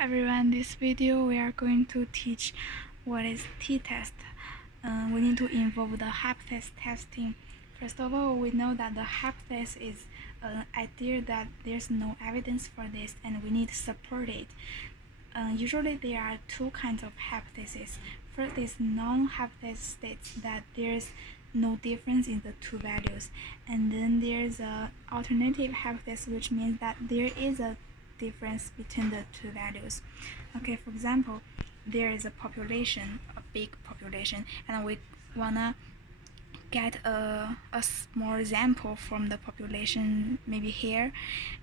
everyone, this video we are going to teach what is t-test. We need to involve the hypothesis testing. First of all, we know that the hypothesis is an idea that there's no evidence for this and we need to support it. Usually there are two kinds of hypotheses. First is non-hypothesis states that there's no difference in the two values, and then there's a alternative hypothesis, which means that there is a difference between the two values. Okay, for example, there is a population, a big population, and we wanna get a small sample from the population, maybe here,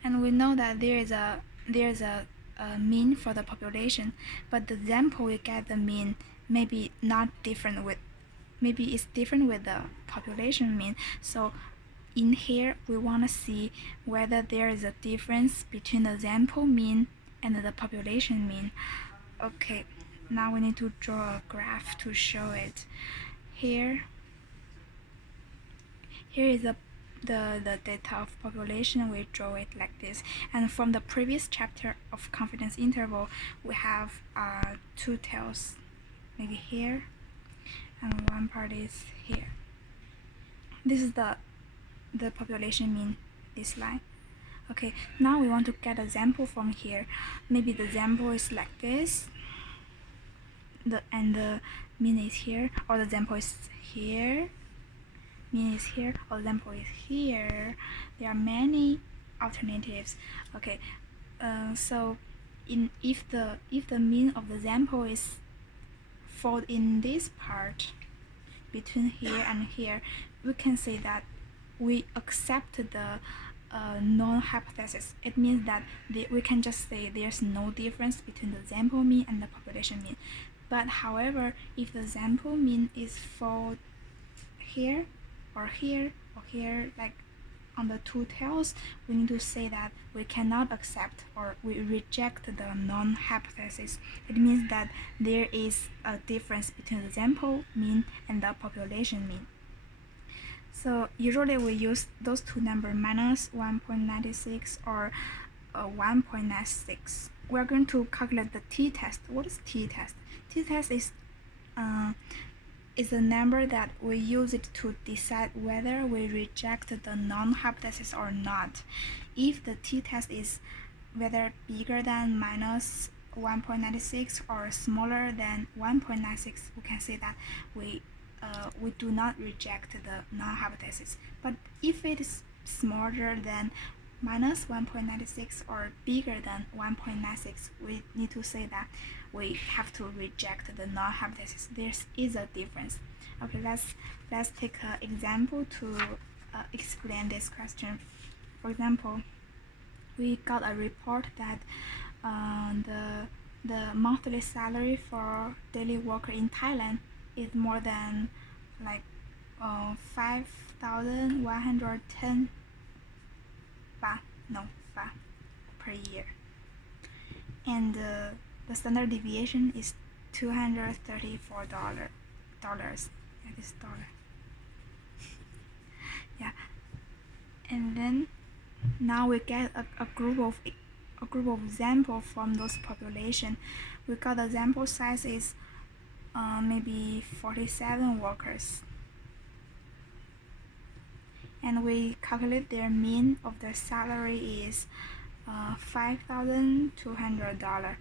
and we know that there's a mean for the population, but the sample we get the mean maybe not different with, maybe it's different with the population mean. So in here we want to see whether there is a difference between the sample mean and the population mean. Okay, now we need to draw a graph to show it. Here is the data of population. We draw it like this, and from the previous chapter of confidence interval we have two tails, maybe here, and one part is here. This is the population mean, this line. Okay, now we want to get a sample from here. Maybe the sample is like this, and the mean is here, or the sample is here, mean is here, or the sample is here. There are many alternatives. Okay, so if the mean of the sample is fall in this part between here and here, we can say that we accept the non-hypothesis. It means that we can just say there's no difference between the sample mean and the population mean. But however, if the sample mean is fall here or here or here, like on the two tails, we need to say that we cannot accept or we reject the non-hypothesis. It means that there is a difference between the sample mean and the population mean. So usually we use those two numbers, minus 1.96 or 1.96. We're going to calculate the t-test. What is t-test? T-test is a number that we use it to decide whether we reject the non-hypothesis or not. If the t-test is whether bigger than minus 1.96 or smaller than 1.96, we can say that we do not reject the non-hypothesis. But if it is smaller than minus 1.96 or bigger than 1.96, we need to say that we have to reject the non-hypothesis. There is a difference. Okay, let's take an example to explain this question. For example, we got a report that the monthly salary for daily worker in Thailand is more than like 5,110 baht per year, and the standard deviation is $234. Yeah, this dollar. Yeah, and then now we get a group of sample from those population. We got the sample size is maybe 47 workers, and we calculate their mean of their salary is $5,200.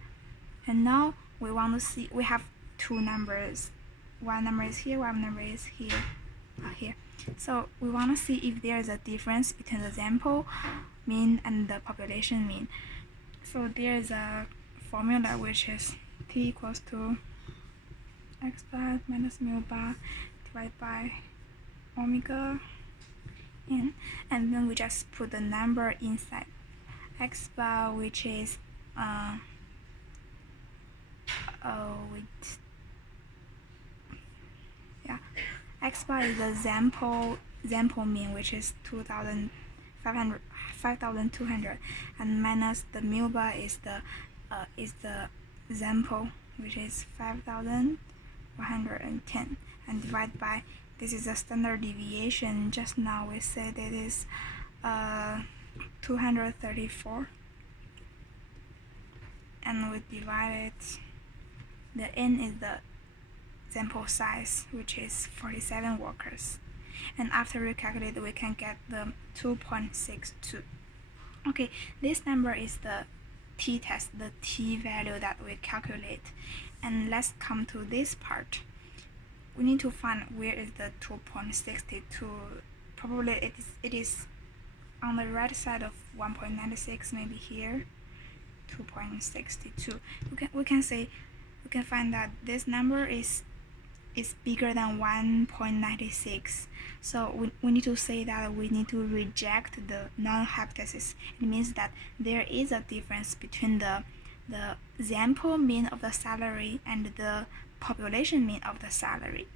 And now we want to see, we have two numbers, one number is here, one number is here, here. So we want to see if there is a difference between the sample mean and the population mean. So there is a formula which is t equals to x bar minus mu bar divided by omega n, and then we just put the number inside. X bar, which is x bar is the sample mean, which is 5,200, and minus the mu bar is the sample, which is 5,110, and divided by, this is the standard deviation. Just now we said it is 234, and we divide it. The n is the sample size, which is 47 workers. And after we calculate, we can get the 2.62. Okay, this number is the t-test, the t-value that we calculate. And let's come to this part. We need to find where is the 2.62. Probably it is on the right side of 1.96, maybe here. 2.62. We can find that this number is bigger than 1.96. So we need to say that we need to reject the non-hypothesis. It means that there is a difference between the sample mean of the salary and the population mean of the salary.